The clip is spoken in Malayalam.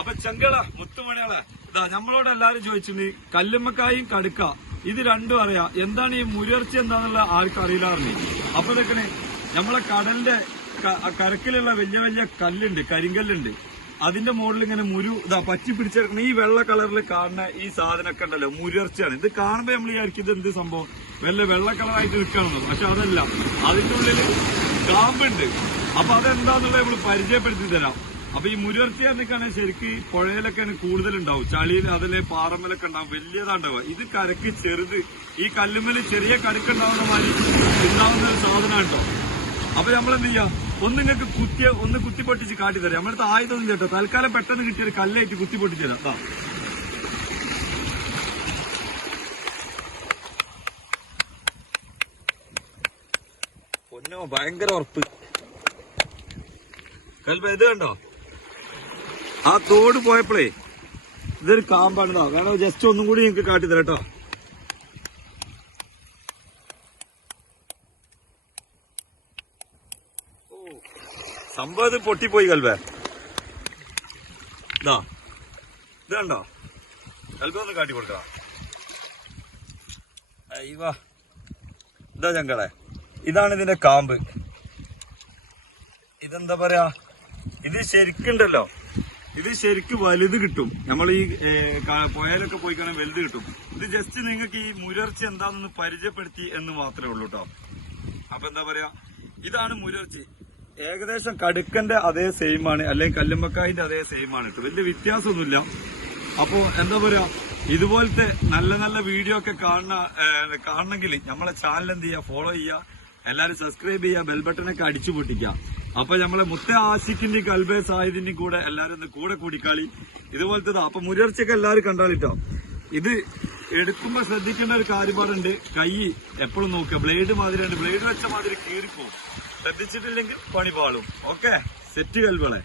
അപ്പൊ ചെങ്കള മുത്തുമണികളെ ഇതാ നമ്മളോട് എല്ലാരും ചോദിച്ചിട്ടുണ്ട് കല്ലുമ്മക്കായും കടുക്ക ഇത് രണ്ടും അറിയാം. എന്താണ് ഈ മുരർച്ച എന്താന്നുള്ള ആർക്കും അറിയില്ലാറുണ്ട് അപ്പൊ ഇതൊക്കെ നമ്മളെ കടലിന്റെ കരക്കിലുള്ള വലിയ വലിയ കല്ലുണ്ട് കരിങ്കല്ലുണ്ട്. അതിന്റെ മുകളിൽ ഇങ്ങനെ മുരു ഇതാ പറ്റി പിടിച്ചെടുക്കുന്ന ഈ വെള്ള കളറിൽ കാണുന്ന ഈ സാധനമൊക്കെ ഉണ്ടല്ലോ മുരർച്ചയാണ് ഇത് കാണുമ്പോ നമ്മൾ വിചാരിക്കും ഇത് എന്ത് സംഭവം? വല്ല വെള്ള കളറായിട്ട് നിൽക്കണമെന്ന് പക്ഷെ അതല്ല അതിന്റെ ഉള്ളിൽ കാമ്പുണ്ട് അപ്പൊ അതെന്താന്നുള്ളത് നമ്മൾ പരിചയപ്പെടുത്തി തരാം. അപ്പൊ ഈ മുരുവർത്തി എന്നൊക്കെയാണ് ശരിക്ക് ഈ പുഴയിലൊക്കെ കൂടുതൽ ഉണ്ടാവും ചളിയിൽ അതിലെ പാറമ്മലൊക്കെ ഉണ്ടാവും. വലിയതാണ്ടാവുക. ഇത് കരക്ക് ചെറുത്. ഈ കല്ലുമ്മൽ ചെറിയ കരക്കുണ്ടാവുന്ന മാതിരി ഉണ്ടാവുന്ന ഒരു സാധനം കേട്ടോ അപ്പൊ നമ്മൾ എന്ത് ചെയ്യാം? ഒന്ന് നിങ്ങൾക്ക് കുത്തിയ ഒന്ന് കുത്തി പൊട്ടിച്ച് കാട്ടി തരാം നമ്മളടുത്ത് ആയുധമൊന്നും ചേട്ടോ. തൽക്കാലം പെട്ടെന്ന് കിട്ടിയൊരു കല്ലായിട്ട് കുത്തി പൊട്ടിച്ചു തരാം. പൊന്നോ ഭയങ്കര ഉറപ്പ്. കൽബ ഇത് കണ്ടോ? ആ തോട് പോയപ്പോഴേ ഇതൊരു കാമ്പാണ് വേണോ ജസ്റ്റ് ഒന്നും കൂടി നിങ്ങൾക്ക് കാട്ടി തരട്ടോ കേട്ടോ സംഭവം ഇത് പൊട്ടിപ്പോയി കൽവേ ഇതാ. ഇത് കണ്ടോ? കൽവേ ഒന്ന് കാട്ടി കൊടുക്കാം ഇതാ ചങ്കളെ ഇതാണ് ഇതിന്റെ കാമ്പ്. ഇതെന്താ പറയാ? ഇത് ശരിക്കുണ്ടല്ലോ. ഇത് ശരിക്കും വലുത് കിട്ടും. നമ്മൾ ഈ പുഴയിലൊക്കെ പോയി കാണാൻ വലുത് കിട്ടും. ഇത് ജസ്റ്റ് നിങ്ങൾക്ക് ഈ മുരർച്ച എന്താണെന്ന് പരിചയപ്പെടുത്തി എന്ന് മാത്രമേ ഉള്ളൂ കേട്ടോ അപ്പൊ എന്താ പറയാ? ഇതാണ് മുരർച്ചി ഏകദേശം കടുക്കന്റെ അതേ സെയിം ആണ് അല്ലെങ്കിൽ കല്ലുമ്മക്കായിന്റെ അതേ സെയിം ആണ് കേട്ടോ വലിയ വ്യത്യാസമൊന്നുമില്ല. അപ്പോ എന്താ പറയാ? ഇതുപോലത്തെ നല്ല നല്ല വീഡിയോ ഒക്കെ കാണുന്ന കാണണമെങ്കിൽ നമ്മളെ ചാനൽ എന്ത് ചെയ്യുക? ഫോളോ ചെയ്യുക. എല്ലാരും സബ്സ്ക്രൈബ് ചെയ്യുക. ബെൽ ബട്ടനൊക്കെ അടിച്ചു പൊട്ടിക്കുക. അപ്പൊ നമ്മളെ മുത്ത ആഷിഖിന്റെയും കൽബെ സാഹിദിന്റെയും കൂടെ എല്ലാരും കൂടെ കൂടിക്കളി. ഇതുപോലത്തെ അപ്പൊ മുരർച്ചയൊക്കെ എല്ലാരും കണ്ടാലിട്ടോ ഇത് എടുക്കുമ്പോ ശ്രദ്ധിക്കേണ്ട ഒരു കാര്യപാടുണ്ട് കൈ എപ്പോഴും നോക്കുക. ബ്ലേഡ് മാതിരിയാണ്. ബ്ലേഡ് വെച്ച മാതിരി കീറിപ്പോവും. ശ്രദ്ധിച്ചിട്ടില്ലെങ്കിൽ പണി പാളും. ഓക്കെ? സെറ്റ് കൽബളെ